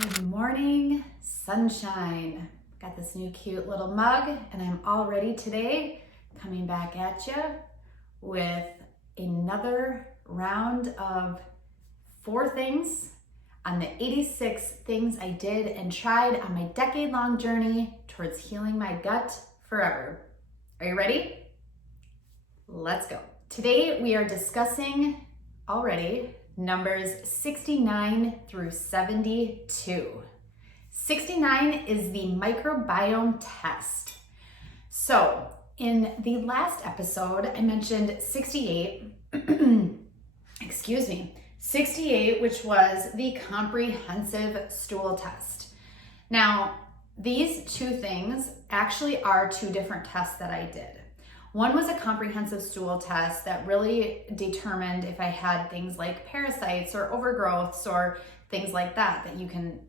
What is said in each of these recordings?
Good morning, sunshine. Got this new cute little mug and I'm all ready today, coming back at you with another round of 4 things on the 86 things I did and tried on my decade-long journey towards healing my gut forever. Are you ready? Let's go. Today we are discussing already numbers 69 through 72. 69 is the microbiome test. So in the last episode, I mentioned 68, 68, which was the comprehensive stool test. Now, these 2 things actually are 2 different tests that I did. One was a comprehensive stool test that really determined if I had things like parasites or overgrowths or things like that you can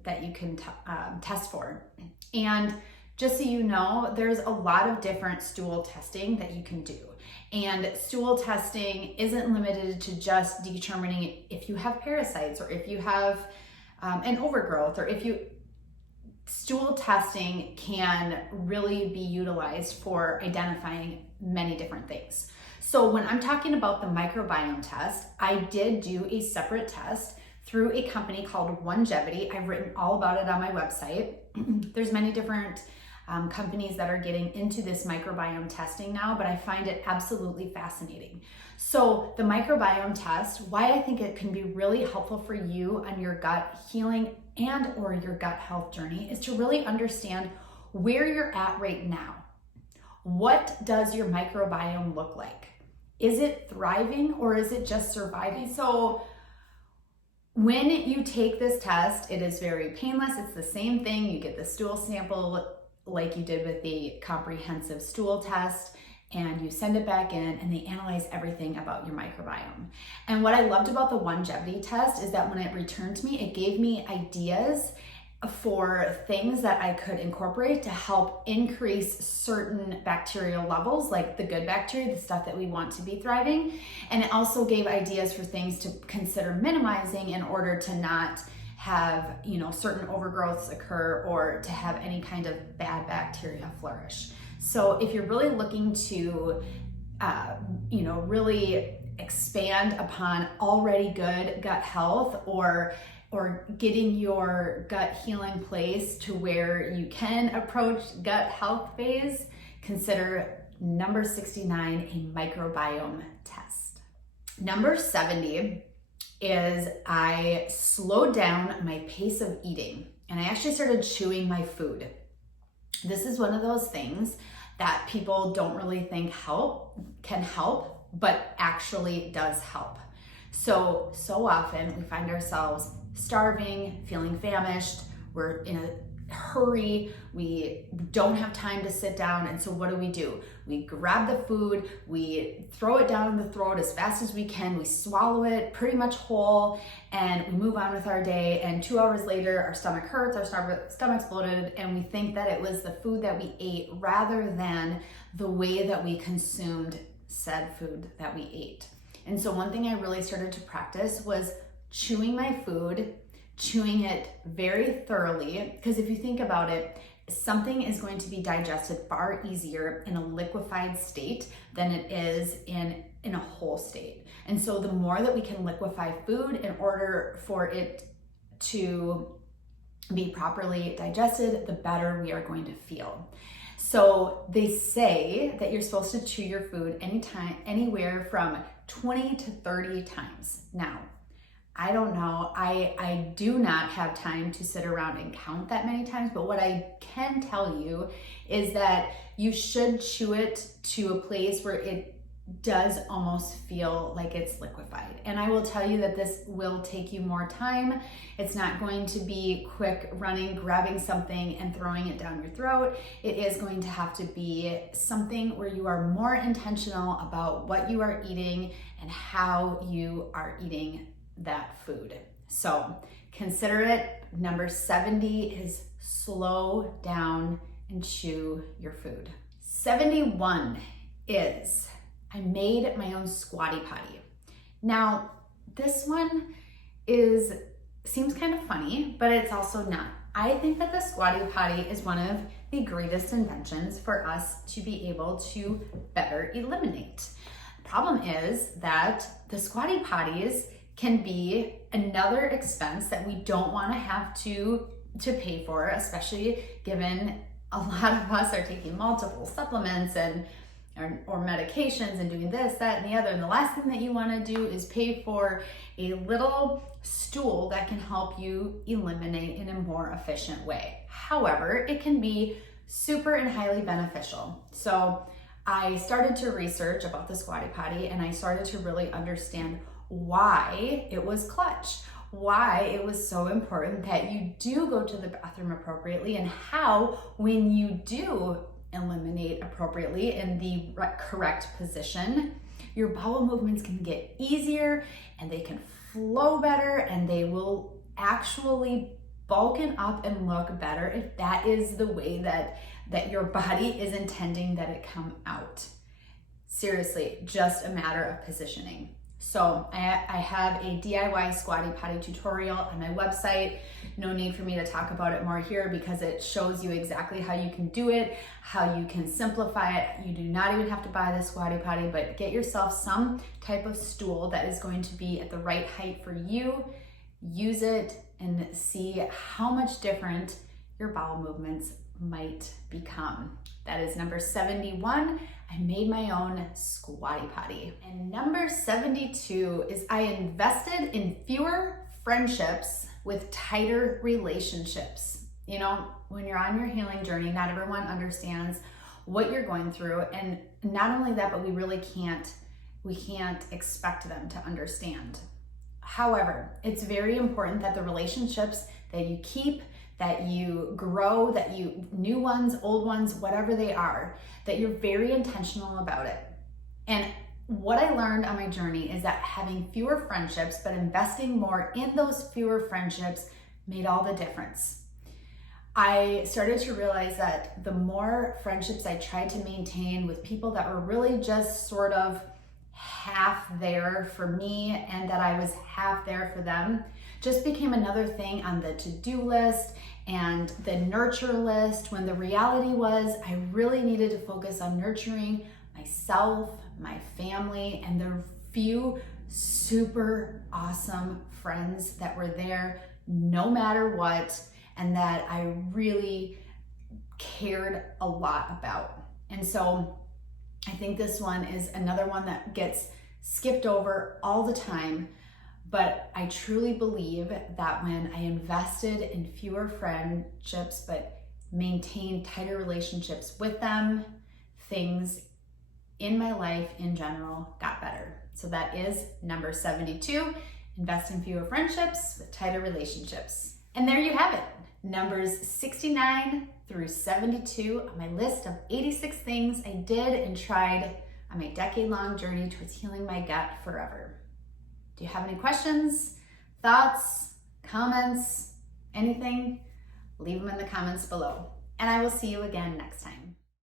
test for. And just so you know, there's a lot of different stool testing that you can do. And stool testing isn't limited to just determining if you have parasites or if you have an overgrowth or if you. Stool testing can really be utilized for identifying many different things. So when I'm talking about the microbiome test, I did do a separate test through a company called Longevity. I've written all about it on my website. There's many different companies that are getting into this microbiome testing now, but I find it absolutely fascinating. So the microbiome test, why I think it can be really helpful for you on your gut healing and or your gut health journey is to really understand where you're at right now. What does your microbiome look like? Is it thriving or is it just surviving? So when you take this test, it is very painless. It's the same thing. You get the stool sample like you did with the comprehensive stool test, and you send it back in and they analyze everything about your microbiome. And what I loved about the Longevity test is that when it returned to me, it gave me ideas for things that I could incorporate to help increase certain bacterial levels, like the good bacteria, the stuff that we want to be thriving. And it also gave ideas for things to consider minimizing in order to not have, certain overgrowths occur or to have any kind of bad bacteria flourish. So if you're really looking to, really expand upon already good gut health or getting your gut healing place to where you can approach gut health phase, consider number 69 a microbiome test. Number 70 is I slowed down my pace of eating and I actually started chewing my food. This is one of those things that people don't really think can help, but actually does help. So often we find ourselves starving, feeling famished, we're in a hurry, we don't have time to sit down, and so what do? We grab the food, we throw it down the throat as fast as we can, we swallow it pretty much whole, and we move on with our day, and 2 hours later our stomach hurts, our stomach's bloated, and we think that it was the food that we ate rather than the way that we consumed said food that we ate. And so one thing I really started to practice was chewing my food, chewing it very thoroughly, because if you think about it, something is going to be digested far easier in a liquefied state than it is in a whole state. And so the more that we can liquefy food in order for it to be properly digested, the better we are going to feel. So they say that you're supposed to chew your food anywhere from 20 to 30 times. Now, I don't know, I do not have time to sit around and count that many times, but what I can tell you is that you should chew it to a place where it does almost feel like it's liquefied. And I will tell you that this will take you more time. It's not going to be quick running, grabbing something and throwing it down your throat. It is going to have to be something where you are more intentional about what you are eating and how you are eating that food. So consider it. Number 70 is slow down and chew your food. 71 is I made my own Squatty Potty. Now, this one is seems kind of funny, but it's also not. I think that the Squatty Potty is one of the greatest inventions for us to be able to better eliminate. The problem is that the Squatty Potties can be another expense that we don't want to have to pay for, especially given a lot of us are taking multiple supplements and or medications and doing this, that, and the other. And the last thing that you want to do is pay for a little stool that can help you eliminate in a more efficient way. However, it can be super and highly beneficial. So I started to research about the Squatty Potty, and I started to really understand why it was clutch, why it was so important that you do go to the bathroom appropriately, and how, when you do eliminate appropriately in the correct position, your bowel movements can get easier and they can flow better, and they will actually bulken up and look better if that is the way that your body is intending that it come out. Seriously, just a matter of positioning. So I have a DIY Squatty Potty tutorial on my website. No need for me to talk about it more here because it shows you exactly how you can do it, how you can simplify it. You do not even have to buy the Squatty Potty, but get yourself some type of stool that is going to be at the right height for you. Use it and see how much different your bowel movements might become. That is number 71. I made my own Squatty Potty. And number 72 is I invested in fewer friendships with tighter relationships. You know, when you're on your healing journey, not everyone understands what you're going through. And not only that, but we can't expect them to understand. However, it's very important that the relationships that you keep, that you grow, that you, new ones, old ones, whatever they are, that you're very intentional about it. And what I learned on my journey is that having fewer friendships, but investing more in those fewer friendships made all the difference. I started to realize that the more friendships I tried to maintain with people that were really just sort of half there for me and that I was half there for them, just became another thing on the to-do list and the nurture list, when the reality was I really needed to focus on nurturing myself, my family, and the few super awesome friends that were there no matter what, and that I really cared a lot about. And so I think this one is another one that gets skipped over all the time. But I truly believe that when I invested in fewer friendships, but maintained tighter relationships with them, things in my life in general got better. So that is number 72, invest in fewer friendships with tighter relationships. And there you have it, numbers 69 through 72 on my list of 86 things I did and tried on my decade-long journey towards healing my gut forever. Do you have any questions, thoughts, comments, anything? Leave them in the comments below. And I will see you again next time.